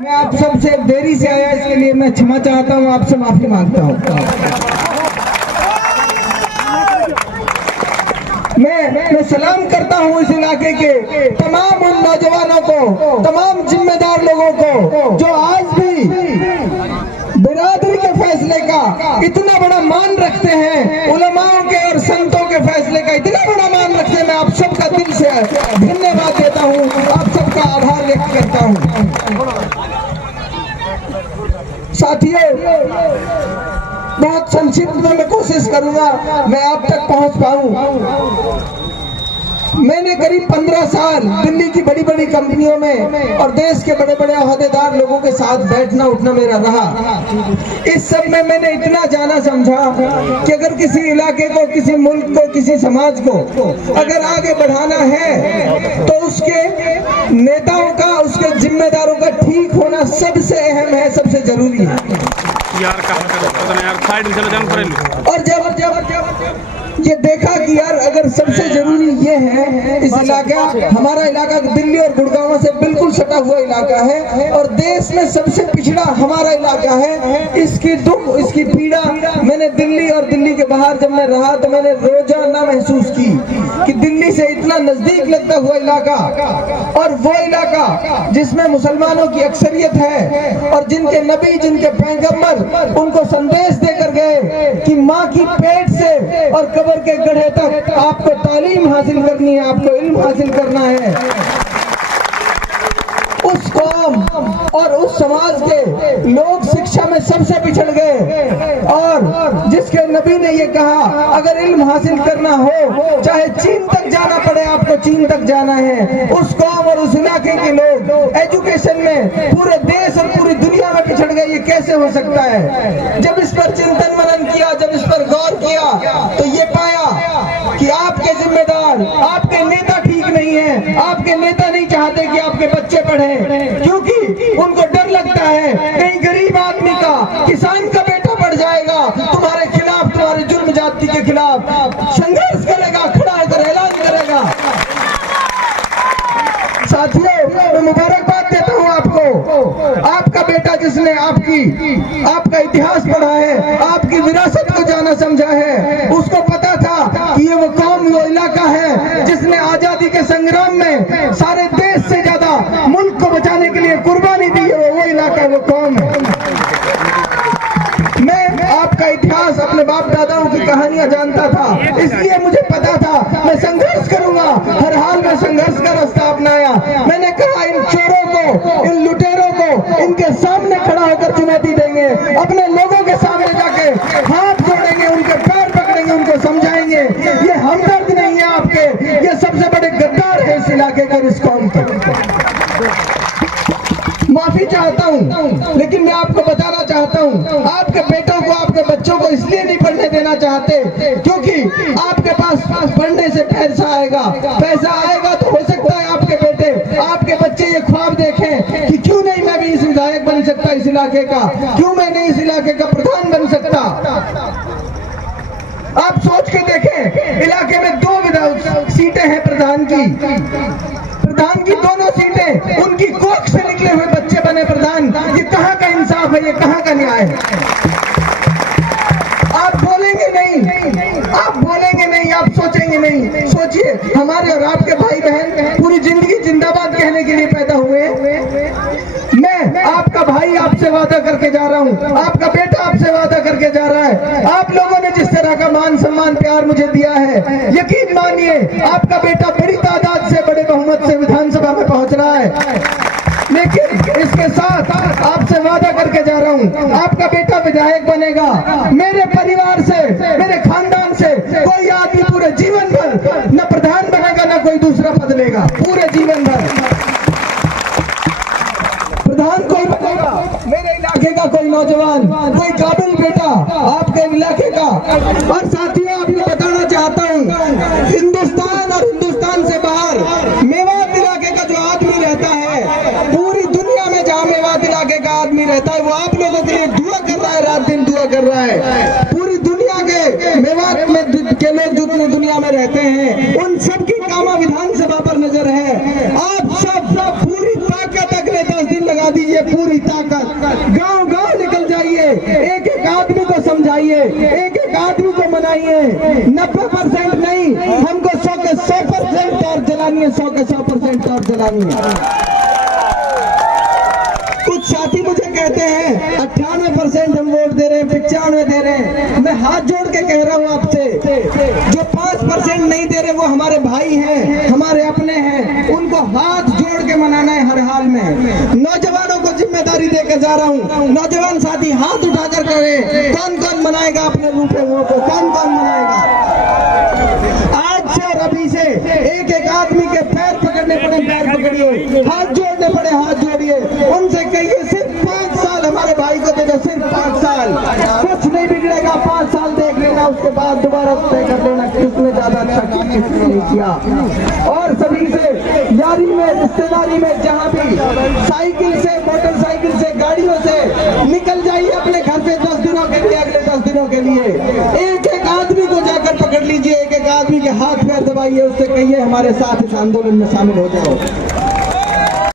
मैं आप सबसे देरी से आया, इसके लिए मैं क्षमा चाहता हूं, आपसे माफी मांगता हूं। मैं सलाम करता हूं इस इलाके के तमाम उन नौजवानों को, तमाम जिम्मेदार लोगों को जो आज भी बिरादरी के फैसले का इतना बड़ा मान रखते हैं, उलमाओं के और संतों के फैसले का इतना बड़ा मान रखते हैं। मैं आप सबका दिल से धन्यवाद देता हूं, आप सबका आभार व्यक्त करता हूं। साथियों, बहुत संक्षिप्त में मैं कोशिश करूंगा मैं आप तक पहुंच पाऊं। मैंने करीब 15 साल दिल्ली की बड़ी बड़ी कंपनियों में और देश के बड़े बड़े ओहदेदार लोगों के साथ बैठना उठना मेरा रहा। इस सब में मैंने इतना जाना समझा कि अगर किसी इलाके को, किसी मुल्क को, किसी समाज को अगर आगे बढ़ाना है तो उसके नेताओं का, उसके जिम्मेदारों का ठीक होना सबसे अहम है, सबसे जरूरी है। और जब ये देखा कि यार अगर सबसे जरूरी ये है, इस इलाका, हमारा इलाका दिल्ली और गुड़गांव से बिल्कुल सटा हुआ इलाका है और देश में सबसे पिछड़ा हमारा इलाका है। इसकी दुख, इसकी पीड़ा मैंने दिल्ली और दिल्ली के बाहर जब मैं रहा तो मैंने रोजाना महसूस की कि दिल्ली से इतना नजदीक लगता हुआ इलाका और वो इलाका जिसमें मुसलमानों की अक्सरियत है और जिनके नबी, जिनके पैगंबर उनको संदेश देकर गए कि माँ की पेट से और कब्र के गड्ढे तक आपको तालीम हासिल करनी है, आपको इल्म हासिल करना है। उस कौम और उस समाज के लोग शिक्षा में सबसे पिछड़ गए और जिसके नबी ने ये कहा अगर इल्म हासिल करना हो चाहे चीन तक जाना पड़े, आपको चीन तक जाना है। उस कौम और उस इलाके के लोग एजुकेशन में पूरे देश और पूरी दुनिया में पिछड़ गए। ये कैसे हो सकता है? जब इस पर चिंतन मनन किया, जब इस पर गौर किया तो ये पाया कि आपके जिम्मेदार, आपके नेता ठीक नहीं है। आपके नेता नहीं चाहते कि आपके बच्चे पढ़े, क्योंकि उनको डर लगता है कहीं गरीब आदमी का, किसान का बेटा पड़ जाएगा, तुम्हारे खिलाफ, तुम्हारे जुर्म जाति के खिलाफ संघर्ष करेगा, खड़ा होकर ऐलान करेगा। साथियों, मैं मुबारकबाद देता हूं आपको। आपका बेटा जिसने आपका इतिहास पढ़ा है, आपकी विरासत को जाना समझा है, उसको पता था कि ये वो कौम, वो इलाका है जिसने आजादी के संग्राम में सारे देश से ज्यादा मुल्क को बचाने के लिए कुर्बानी दी है, वो इलाका, वो कौम है। मैं आपका इतिहास, अपने बाप दादाओं की कहानियां जानता था, इसलिए मुझे पता था मैं संघर्ष करूंगा, हर हाल में संघर्ष का रास्ता अपनाया। मैंने कहा इन चोरों को, इन लुटेरों को इनके सामने खड़ा होकर चुनौती देंगे, अपने लोगों के सामने जाके हाथ जोड़ेंगे, उनके पैर पकड़ेंगे, उनको समझाएंगे ये हमदर्द नहीं है आपके, ये सबसे बड़े गद्दार है इस इलाके के, इस कौम के। माफी चाहता हूं, लेकिन मैं आपको बताना चाहता हूं, आपके बेटों को, आपके बच्चों को इसलिए नहीं पढ़ने देना चाहते क्योंकि आपके पास पढ़ने से पैसा आएगा। पैसा आएगा तो हो सकता है आपके बेटे, आपके बच्चे ये ख्वाब देखें कि क्यों नहीं मैं भी इस विधायक बन सकता इस इलाके का, क्यों मैं नहीं इस इलाके का प्रधान बन सकता। आप सोच के देखें, इलाके में 2 सीटें हैं प्रधान की, प्रधान की 2 सीटें, उनकी कोख से निकले हुए बच्चे बने प्रधान। ये कहां का इंसाफ है? ये कहां का न्याय है? आप बोलेंगे नहीं, आप बोलेंगे नहीं, आप सोचेंगे नहीं। सोचिए, हमारे और आपके भाई बहन पूरी जिंदगी जिंदाबाद कहने के लिए पैदा हुए। मैं आपका भाई आपसे वादा करके जा रहा हूं, आपका बेटा आपसे वादा करके जा रहा है। आप लोगों ने जिस तरह का मान सम्मान प्यार मुझे दिया है, यकीन मानिए आपका बेटा बड़ी तादाद से, बड़े बहुमत से विधानसभा में पहुंच रहा है। लेकिन इसके साथ आपसे वादा करके जा रहा हूं, आपका बेटा विधायक बनेगा। मेरे परिवार से, मेरे खानदान से कोई आदमी पूरे जीवन भर न प्रधान बनेगा न कोई दूसरा पद लेगा, पूरे जीवन भर प्रधान कोई बनेगा। मेरे इलाके का कोई नौजवान, कोई काबिल बेटा आपके इलाके का। और साथियों, आपको बताना चाहता हूं, हिंदुस्तान और हिंदुस्तान से बाहर मेवात इलाके का जो आदमी रहता है, पूरी दुनिया में जहां मेवात इलाके का आदमी रहता है, वो आप लोगों के लिए दुआ कर रहा है, रात दिन दुआ कर रहा है। पूरी दुनिया के मेवात में के लोग जितनी दुनिया में रहते हैं, उन सबकी कामा विधानसभा पर नजर है। आप सब पूरी ताकत अगले 10 दिन लगा लगा दीजिए पूरी ताकत, गांव गांव निकल जाइए, एक एक आदमी को समझाइए, एक एक आदमी को मनाइए। 90% नहीं, हमको 100 के 100% और जलानी है, 100 के 100% और जलानी है। कुछ साथी मुझे कहते हैं 98% हम वोट दे रहे हैं, 95 दे रहे हैं। मैं हाथ जोड़ के कह रहा हूँ आपसे, जो 5% नहीं दे रहे वो हमारे भाई हैं, हमारे अपने हैं, उनको हाथ जोड़ के मनाना है हर हाल में। नौजवानों को जिम्मेदारी देकर जा रहा हूँ, नौजवान साथी हाथ उठाकर करें, कौन कौन मनाएगा अपने रूठे हुओं को, कौन कौन मनाएगा। आज से और अभी से एक एक आदमी के पैर पकड़ने पड़े, पैर पकड़िए, हाथ जोड़ने पड़े, हाथ जोड़िए, उनसे कहिए सिर्फ 5 साल हमारे भाई को दे दो, सिर्फ 5 साल, कुछ नहीं बिगड़ेगा, 5 साल देख लेना, उसके बाद दोबारा तय कर लेना किसने ज्यादा अच्छा किया, किसने नहीं किया। और सभी से यारी में, रिश्तेदारी में, जहाँ भी साइकिल से, मोटरसाइकिल से, गाड़ियों से निकल जाइए अपने घर से 10 दिनों के लिए, अगले 10 दिनों के लिए। एक एक आदमी को जाकर पकड़ लीजिए, एक एक आदमी के हाथ पैर दबाइए, उससे कहिए हमारे साथ इस आंदोलन में शामिल हो जाओ।